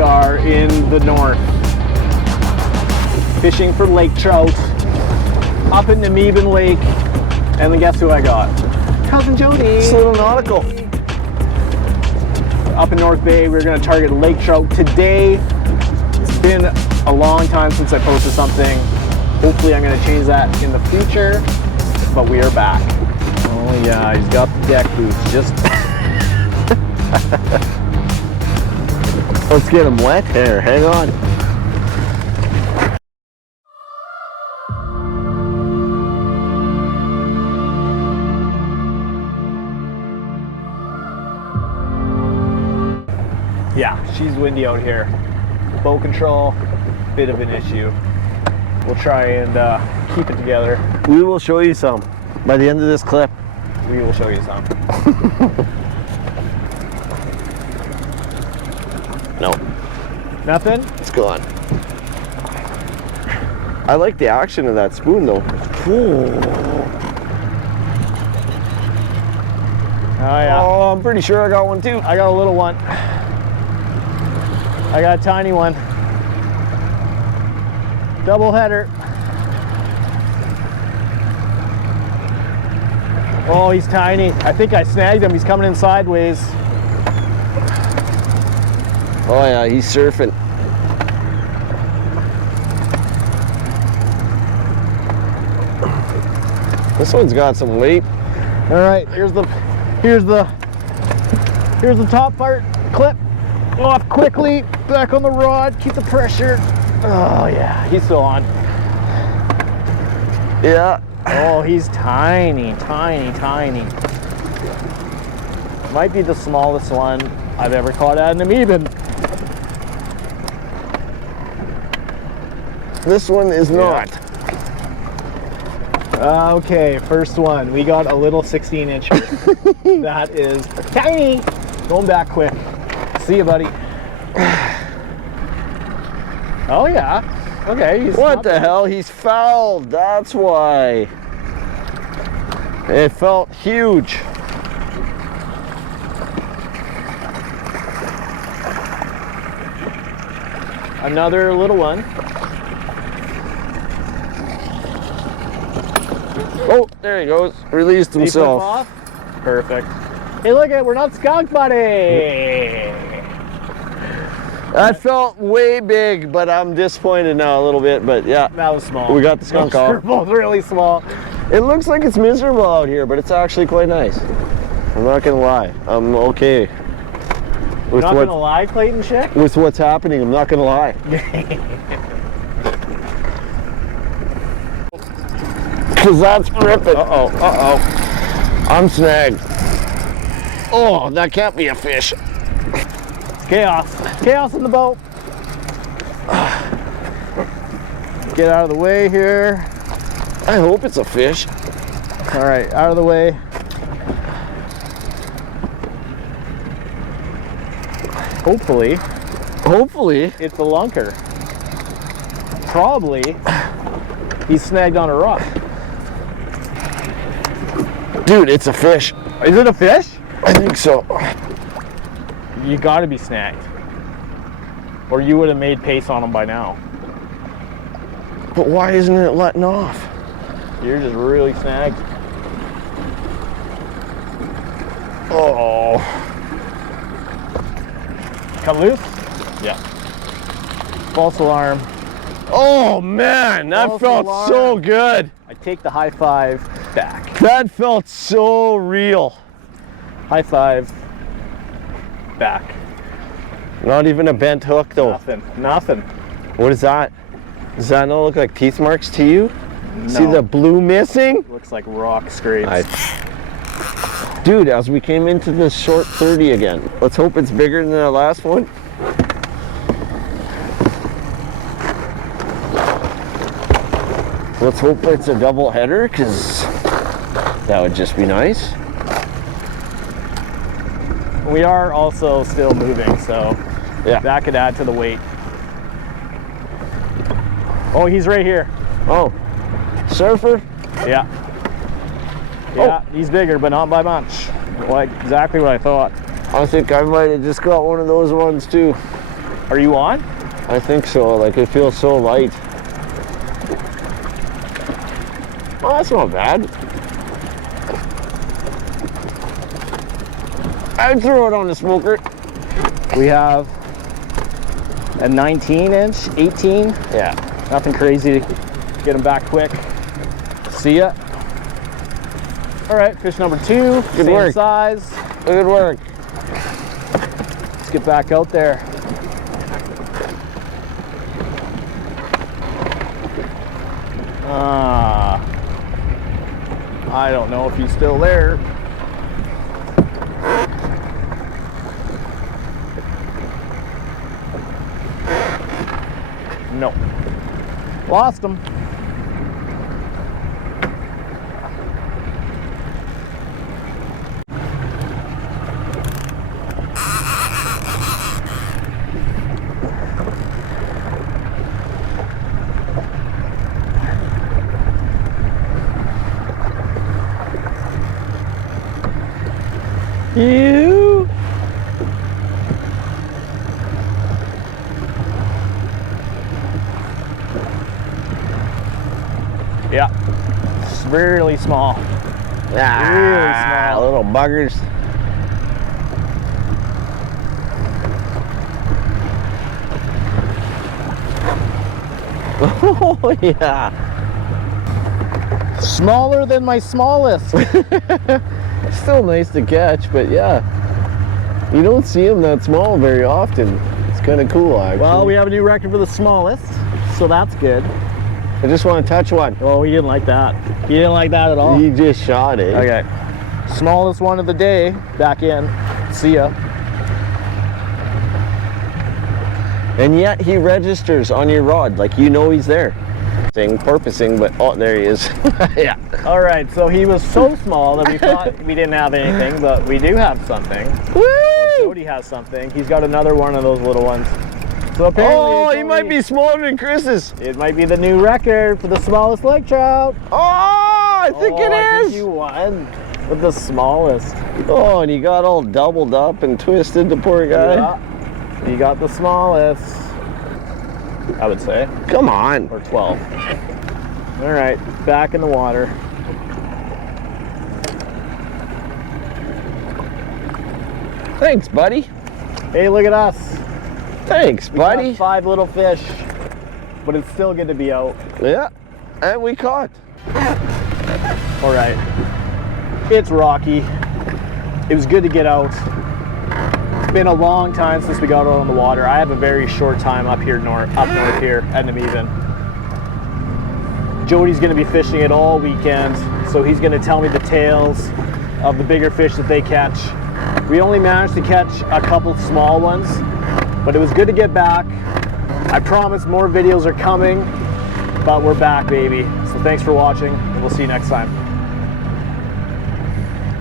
we are in the north, fishing for lake trout, up in Nemeiben Lake, and then guess who I got? Cousin Jody. It's a little nautical. Up in North Bay, we're gonna target lake trout today. It's been a long time since I posted something. Hopefully I'm gonna change that in the future, but we are back. Oh yeah, he's got the deck boots, just... Let's get him wet here, hang on. Yeah, she's windy out here. Bow control, bit of an issue. We'll try and keep it together. We will show you some by the end of this clip. We will show you some. No. Nothing? It's gone. I like the action of that spoon though. Oh yeah. Oh, I'm pretty sure I got one too. I got a little one. I got a tiny one. Double header. Oh, he's tiny. I think I snagged him. He's coming in sideways. Oh yeah, he's surfing. This one's got some weight. All right, here's the top part. Clip off quickly. Back on the rod. Keep the pressure. Oh yeah, he's still on. Yeah. Oh, he's tiny, tiny, tiny. Might be the smallest one I've ever caught at Nemeiben. This one is not. Okay, first one. We got a little 16-inch. That is tiny. Going back quick. See you, buddy. Oh yeah. Okay. He's what the hell? He's fouled. That's why. It felt huge. Another little one. Oh, there he goes. Released Did he flip himself. off? Perfect. Hey, look at, we're not skunked, buddy. That felt way big, but I'm disappointed now a little bit. But yeah, That was small. we got the skunk Those off. are both really small. It looks like it's miserable out here, but it's actually quite nice. I'm not gonna lie. I'm okay with Not gonna lie, Clayton Chick. with what's happening. I'm not gonna lie. Cause that's ripping. I'm snagged. Oh, that can't be a fish. Chaos. Chaos in the boat. Get out of the way here. I hope it's a fish. All right, out of the way. Hopefully. Hopefully. It's a lunker. Probably he's snagged on a rock. Dude, it's a fish. Is it a fish? I think so. You gotta be snagged. Or you would have made pace on him by now. But why isn't it letting off? You're just really snagged. Oh. Cut loose? Yeah. False alarm. Oh man, that False felt alarm. so good. I take the high five back. That felt so real. High five back. Not even a bent hook though. Nothing. Nothing. What is that? Does that not look like teeth marks to you? No. See the blue missing? Looks like rock scrapes. Dude, as we came into this short 30 again, let's hope it's bigger than the last one. Let's hope it's a double header, because that would just be nice. We are also still moving, so Yeah. that could add to the weight. Oh, he's right here. Oh, surfer? Yeah. Yeah, he's bigger, but not by much. Like exactly what I thought. I think I might have just got one of those ones too. Are you on? I think so. Like, it feels so light. Oh, that's not bad. I'd throw it on the smoker. We have a 19-inch, 18. Yeah. Nothing crazy. Get them back quick. See ya. All right, fish number 2. Good same work. size. Good work. Let's get back out there. I don't know if he's still there. No. Lost him. You. Yeah, it's really small. Really small. Little buggers. Oh, yeah. Smaller than my smallest. Still nice to catch, but yeah. You don't see them that small very often. It's kind of cool, actually. Well, we have a new record for the smallest, so that's good. I just want to touch one. Oh, he didn't like that. He didn't like that at all. He just shot it. Okay. Smallest one of the day. Back in. See ya. And yet he registers on your rod, like you know he's there. Purposing, but oh, there he is. Yeah. All right, so he was so small that we thought we didn't have anything, but we do have something. Woo! Well, Jody has something. He's got another one of those little ones. So apparently, he might be smaller than Chris's. It might be the new record for the smallest lake trout. Oh, I think it I is. think you won with the smallest. Oh, and he got all doubled up and twisted, the poor guy. Yeah, he got the smallest, I would say. Come on. Or 12. All right, back in the water. Thanks, buddy. Hey, look at us. Thanks, We caught buddy. 5 little fish, but it's still good to be out. Yeah, and we caught. All right, it's rocky. It was good to get out. It's been a long time since we got out on the water. I have a very short time up north here at Nemeiben. Jody's gonna be fishing it all weekend, so he's gonna tell me the tales of the bigger fish that they catch. We only managed to catch a couple small ones, but it was good to get back. I promise more videos are coming, but we're back, baby. So thanks for watching, and we'll see you next time.